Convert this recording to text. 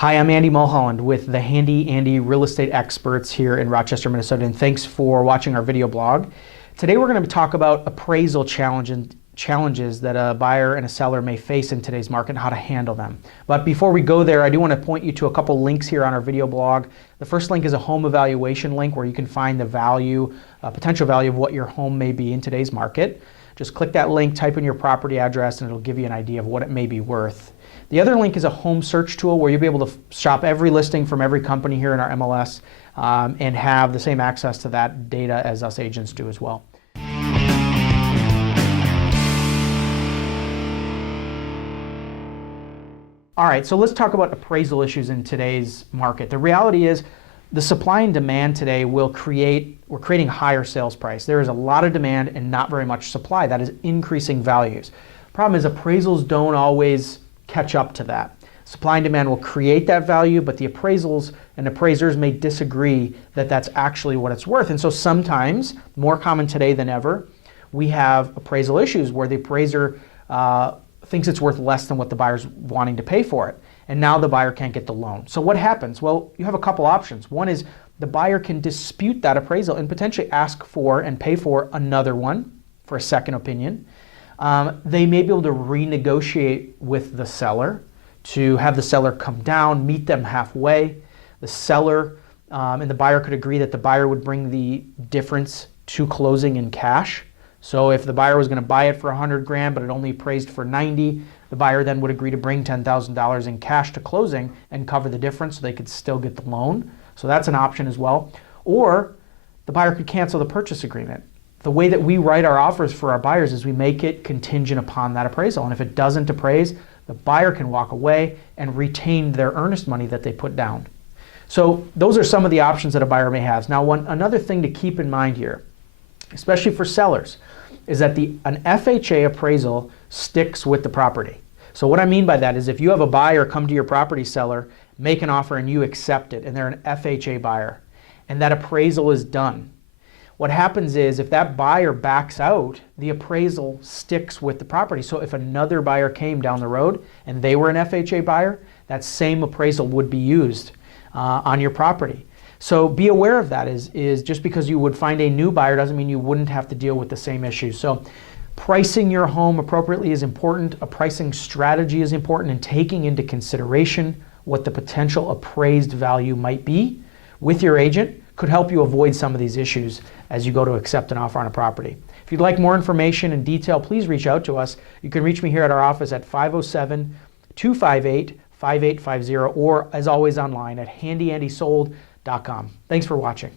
Hi, I'm Andy Mulholland with the Handy Andy Real Estate Experts here in Rochester, Minnesota, and thanks for watching our video blog. Today we're going to talk about appraisal challenges that a buyer and a seller may face in today's market and how to handle them. But before we go there, I do want to point you to a couple links here on our video blog. The first link is a home evaluation link where you can find the value, potential value of what your home may be in today's market. Just click that link, type in your property address, and it'll give you an idea of what it may be worth. The other link is a home search tool where you'll be able to shop every listing from every company here in our MLS and have the same access to that data as us agents do as well. All right, so let's talk about appraisal issues in today's market. The reality is the supply and demand today we're creating a higher sales price. There is a lot of demand and not very much supply. That is increasing values. Problem is appraisals don't always catch up to that. Supply and demand will create that value, but the appraisals and appraisers may disagree that that's actually what it's worth. And so sometimes, more common today than ever, we have appraisal issues where the appraiser thinks it's worth less than what the buyer's wanting to pay for it. And now the buyer can't get the loan. So what happens? Well, you have a couple options. One is the buyer can dispute that appraisal and potentially ask for and pay for another one for a second opinion. They may be able to renegotiate with the seller to have the seller come down, meet them halfway. The seller and the buyer could agree that the buyer would bring the difference to closing in cash. So if the buyer was going to buy it for $100,000 but it only appraised for $90,000, the buyer then would agree to bring $10,000 in cash to closing and cover the difference so they could still get the loan. So that's an option as well. Or the buyer could cancel the purchase agreement. The way that we write our offers for our buyers is we make it contingent upon that appraisal. And if it doesn't appraise, the buyer can walk away and retain their earnest money that they put down. So those are some of the options that a buyer may have. Now, another thing to keep in mind here, especially for sellers, is that an FHA appraisal sticks with the property. So what I mean by that is if you have a buyer come to your property seller, make an offer and you accept it, and they're an FHA buyer, and that appraisal is done, what happens is if that buyer backs out, the appraisal sticks with the property. So if another buyer came down the road and they were an FHA buyer, that same appraisal would be used on your property. So be aware of that. Is just because you would find a new buyer doesn't mean you wouldn't have to deal with the same issues. So pricing your home appropriately is important. A pricing strategy is important, and taking into consideration what the potential appraised value might be with your agent could help you avoid some of these issues as you go to accept an offer on a property. If you'd like more information and detail, please reach out to us. You can reach me here at our office at 507-258-5850 or as always online at handyandysold.com. Thanks for watching.